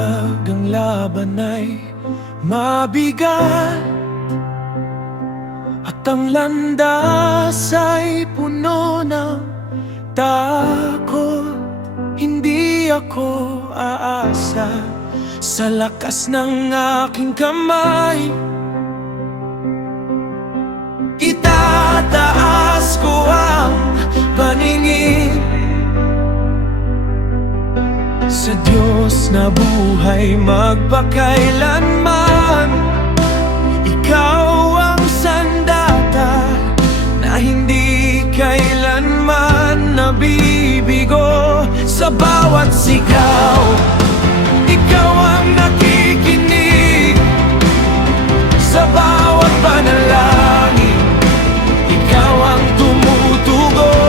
Kapag ang laban ay mabigat at ang landas ay puno ng takot, hindi ako aasa sa lakas ng aking kamay. Itataas ko ang paningin sa Diyos na buhay magpakailanman. Ikaw ang sandata na hindi kailanman nabibigo. Sa bawat sigaw, ikaw ang nakikinig. Sa bawat panalangin, ikaw ang tumutugon.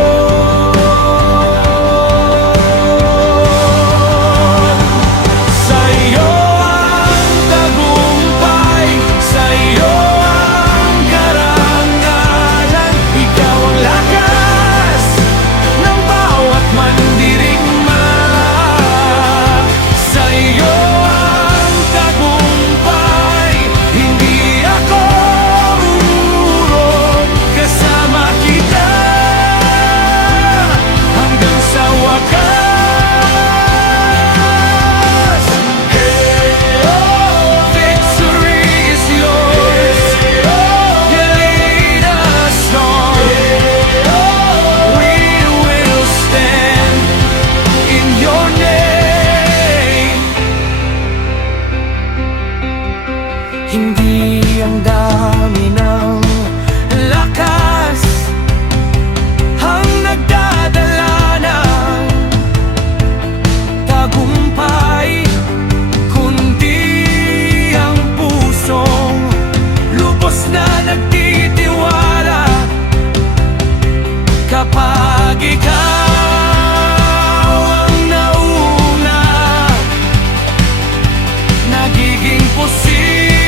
Hindi ang dami ng lakas ang nagdadala ng tagumpay, kundi ang pusong lubos na nagtitiwala. Kapag ikaw ang nauna, nagiging posible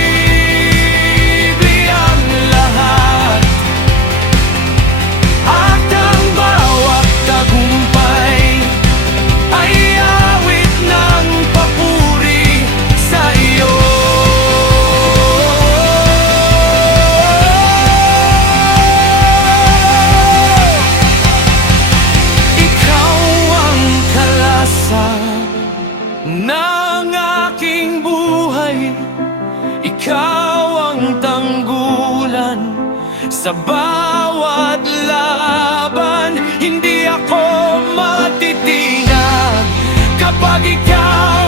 ng aking buhay. Ikaw ang tanggulan sa bawat laban. Hindi ako matitinag kapag ikaw